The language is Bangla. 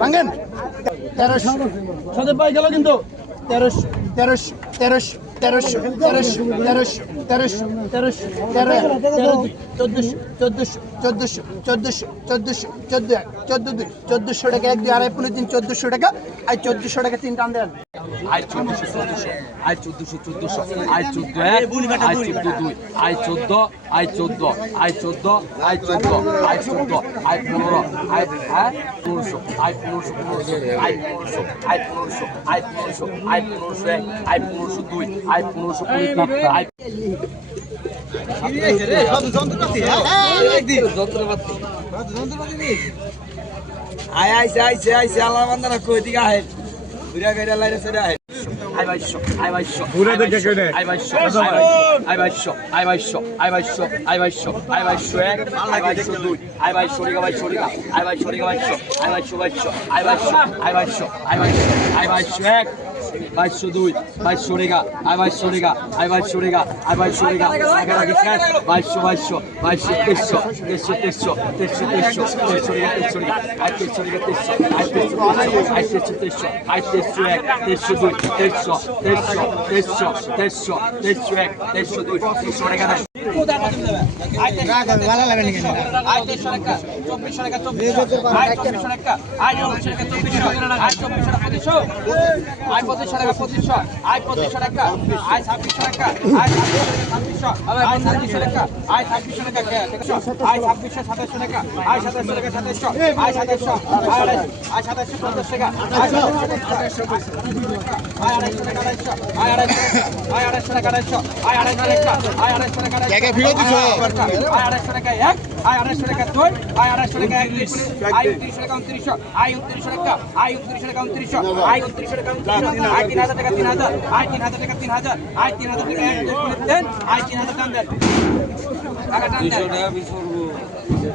ভাঙেন 1300 পাই গেল কিন্তু 1300 টাকা 1 2 আড়াই 3 1400 টাকা আর 1400 টাকা 3 টান দেন আই 1400 আই 1400 আই 14 আই 14 আই 2 আই 14 আই 14 আই 14 আই 14 আই 14 আই 15 আই 1500 আই 1500 আই 1500 আই 1500 আই 1500 আই 1500 আই 1500 2 আই 1500 আই আইছে আল্লাহ বান্দারা কই দিকে আহে বুড়া গাড়ি লাইরে সেটা আহে আই বাইশো বুড়া দেখে কই আই বাইশো আই বাইশো আই বাইশো আই বাইশো আই বাইশো আই বাইশো এক আই বাইশো দুই আই বাইশো রিগা বাইশো রিগা আই বাইশো রিগা বাইশো আই বাইশো বাইশো আই বাইশো আই বাইশো আই বাইশো আই বাইশো এক 2202 2200 আই 2200 আই 2200 আই 2200 আগের আগে শেষ 2200 2200 2300 আই 2300 আই 2300 আই 2300 আই 2300 টাকা আই 2500 টাকা আই 2600 টাকা আই 2600 টাকা আই 2600 টাকা আই 2600 টাকা আই 2700 টাকা আই 2700 আই 2750 টাকা আই 2700 আই 250 টাকা আই 250 আই 250 টাকা আই 250 টাকা আই 250 টাকা আই 250 টাকা ভিডিও দিছো আই 250 টাকা এক আই 250 টাকা দুই আই 250 টাকা এক আই 29 টাকা 29 আই 29 টাকা আই 29 টাকা 29 আই 29 টাকা 29 আই 3000 টাকা 3000 আই 3000 টাকা 3000 আই 3000 টাকা এক দেন আই 3000 টাকা দেন টাকা টান দেন